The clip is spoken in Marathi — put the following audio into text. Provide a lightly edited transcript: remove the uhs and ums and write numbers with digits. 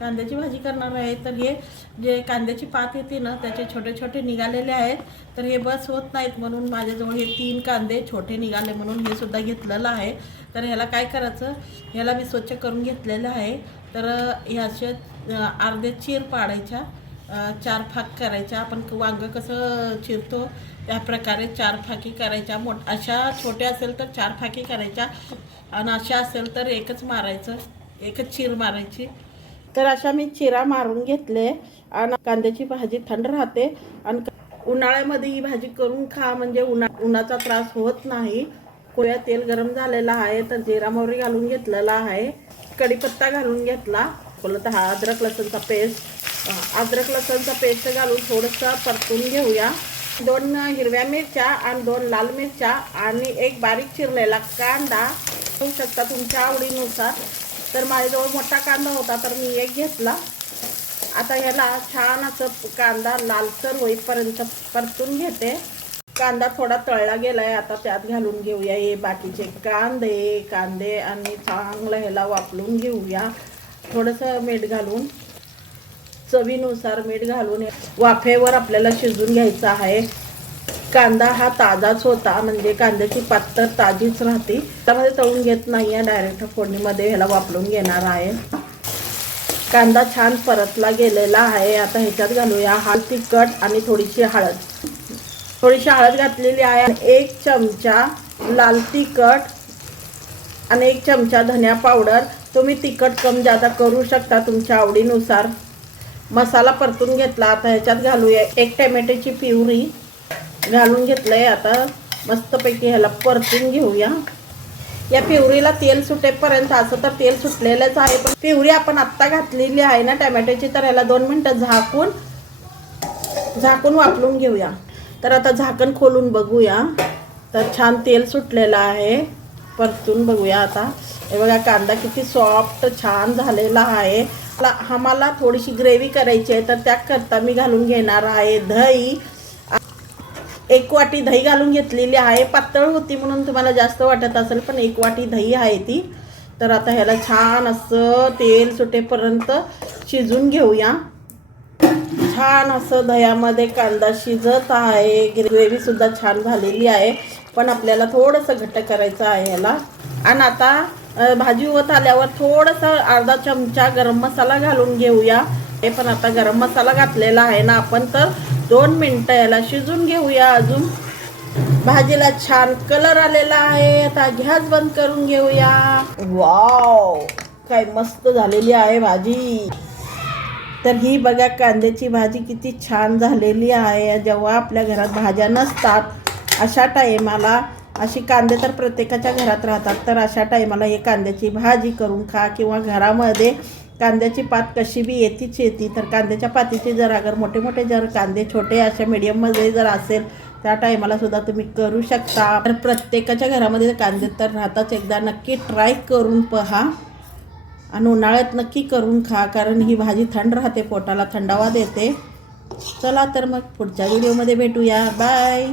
कांद्याची भाजी करणार आहे. तर हे जे कांद्याची पात येते ना त्याचे छोटे छोटे निघालेले आहेत. तर हे बस होत नाहीत म्हणून माझ्याजवळ हे 3 कांदे छोटे निघाले म्हणून हे सुद्धा घेतलेलं आहे. तर ह्याला काय करायचं, ह्याला मी स्वच्छ करून घेतलेलं आहे. तर ह्या असे अर्धे चीर पाडायच्या, 4 फाक करायच्या. आपण वांगं कसं चिरतो त्या प्रकारे 4 फाकी करायच्या. अशा छोट्या असेल तर 4 फाकी करायच्या आणि अशा असेल तर एकच मारायचं, एकच चीर मारायची. तर अशा मी चिरा मारून घेतले. आणि कांद्याची भाजी थंड राहते आणि उन्हाळ्यामध्ये ही भाजी करून खा, म्हणजे उन्हाचा त्रास होत नाही. कोळ्या तेल गरम झालेला आहे तर जिरा मोहरी घालून घेतलेला आहे, कढीपत्ता घालून घेतला. बोलत हा अद्रक लसूणचा पेस्ट घालून थोडंसं परतून घेऊया. 2 हिरव्या मिरच्या आणि 2 लाल मिरच्या आणि 1 बारीक चिरलेला कांदा घेऊ शकता तुमच्या आवडीनुसार. तर माझ्याजवळ मोठा कांदा होता तर मी 1 घेतला. आता ह्याला छान असं कांदा लालसर होईपर्यंत परतून घेते. कांदा थोडा तळला गेलाय, आता त्यात घालून घेऊया हे बाकीचे कांदे आणि चांगलं ह्याला वापरून घेऊया. थोडंसं मीठ घालून, चवीनुसार मीठ घालून वाफेवर आपल्याला शिजून घ्यायचं आहे. कांदा हा ताजाच होता, म्हणजे कांद्याची पात तर ताजीच राहते. त्यामध्ये तळून घेत नाही आहे, डायरेक्ट फोडणीमध्ये ह्याला वापरून घेणार आहे. कांदा छान परतला गेलेला आहे. आता ह्याच्यात घालूया हळद, तिखट आणि थोडीशी हळद घातलेली आहे. 1 चमचा लाल तिखट आणि 1 चमचा धनिया पावडर. तुम्ही तिखट कम जादा करू शकता तुमच्या आवडीनुसार. मसाला परतून घेतला. आता ह्याच्यात घालूया 1 टोमॅटोची प्युरी घालून घेतलंय. आता मस्तपैकी ह्याला परतून घेऊया. या प्युरीला तेल सुटेपर्यंत, असं तर तेल सुटलेलंच आहे पण प्युरी आपण आत्ता घातलेली आहे ना टोमॅटोची, तर ह्याला 2 मिनटं झाकून वापरून घेऊया. तर आता झाकण खोलून बघूया. तर छान तेल सुटलेलं आहे. परतून बघूया. आता हे बघा कांदा किती सॉफ्ट छान झालेला आहे. आम्हाला थोडीशी ग्रेव्ही करायची आहे तर त्याकरता मी घालून घेणार आहे दही. 1 वाटी दही घालून घेतलेली आहे. पातळ होती म्हणून तुम्हाला जास्त वाटत असेल, पण 1 वाटी दही आहे ती. तर आता ह्याला छान असं तेल सुटेपर्यंत शिजून घेऊया. छान असं दह्यामध्ये कांदा शिजत आहे. ग्रेव्ही सुद्धा छान झालेली आहे, पण आपल्याला थोडंसं घट्ट करायचं आहे ह्याला. आणि आता भाजी होत आल्यावर थोडंसं अर्धा चमचा गरम मसाला घालून घेऊया. हे पण आता गरम मसाला घातलेला आहे ना आपण, तर 2 मिनटं याला शिजून घेऊया. अजून भाजीला छान कलर आलेला आहे. आता गॅस बंद करून घेऊया. वाव, काय मस्त झालेली आहे भाजी. तर ही बघा कांद्याची भाजी किती छान झालेली आहे. जेव्हा आपल्या घरात भाज्या नसतात अशा टायमाला, अशी कांदे तर प्रत्येकाच्या घरात राहतात, तर अशा टायमाला हे कांद्याची भाजी करून खा. किंवा घरामध्ये कांद्याची पात कशी बी येते, तर कांद्याच्या पातीचे जर अगर मोठे जर कांदे छोटे अशा मीडियममध्ये जर असेल त्या टायमाला सुद्धा तुम्ही करू शकता. तर प्रत्येकाच्या घरामध्ये कांदे तर राहताच. एकदा नक्की ट्राय करून पहा आणि उन्हाळ्यात नक्की करून खा, कारण ही भाजी थंड राहते, पोटाला थंडावा देते. चला तर मग पुढच्या व्हिडिओमध्ये भेटूया. बाय.